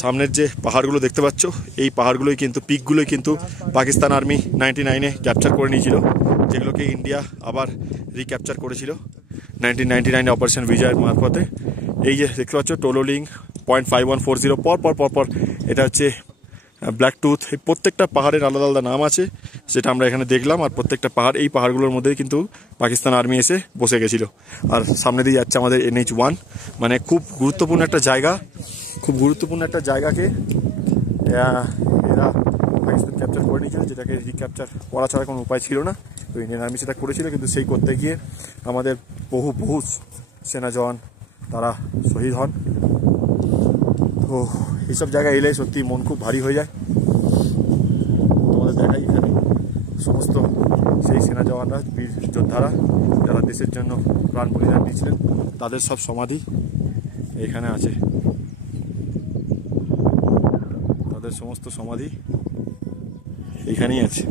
সামনের যে পাহাড়গুলো দেখতে পাচ্ছ, এই পাহাড়গুলোই কিন্তু পিকগুলোই কিন্তু পাকিস্তান আর্মি 99-এ ক্যাপচার করে নিয়েছিল, যেগুলোকে ইন্ডিয়া আবার রিক্যাপচার করেছিল 1999 অপারেশন বিজয়ের মারফতে। এই যে দেখতে পাচ্ছ টোলোলিং 0.5140 পর এটা হচ্ছে ব্ল্যাক টুথ। এই প্রত্যেকটা পাহাড়ের আলাদা আলাদা নাম আছে, সেটা আমরা এখানে দেখলাম। আর প্রত্যেকটা পাহাড়, এই পাহাড়গুলোর মধ্যেই কিন্তু পাকিস্তান আর্মি এসে বসে গেছিলো। আর সামনে দিয়ে যাচ্ছে আমাদের NH-1, মানে খুব গুরুত্বপূর্ণ একটা জায়গা। খুব গুরুত্বপূর্ণ একটা জায়গাকে এরা পাকিস্তান ক্যাপচার করে নিয়েছিল, যেটাকে রিক্যাপচার করা ছাড়া কোনো উপায় ছিল না। তো ইন্ডিয়ান আর্মি সেটা করেছিল, কিন্তু সেই করতে গিয়ে আমাদের বহু সেনা জওয়ান তারা শহীদ হন। তো এইসব জায়গায় এলে সত্যি মন খুব ভারী হয়ে যায়। তোমাদের দেখাই এখানে সমস্ত সেই সেনা জওয়ানরা, বীর যোদ্ধারা যারা দেশের জন্য প্রাণ বলিদান দিয়েছিলেন, তাদের সব সমাধি এখানে আছে। তাদের সমস্ত সমাধি এইখানেই আছে।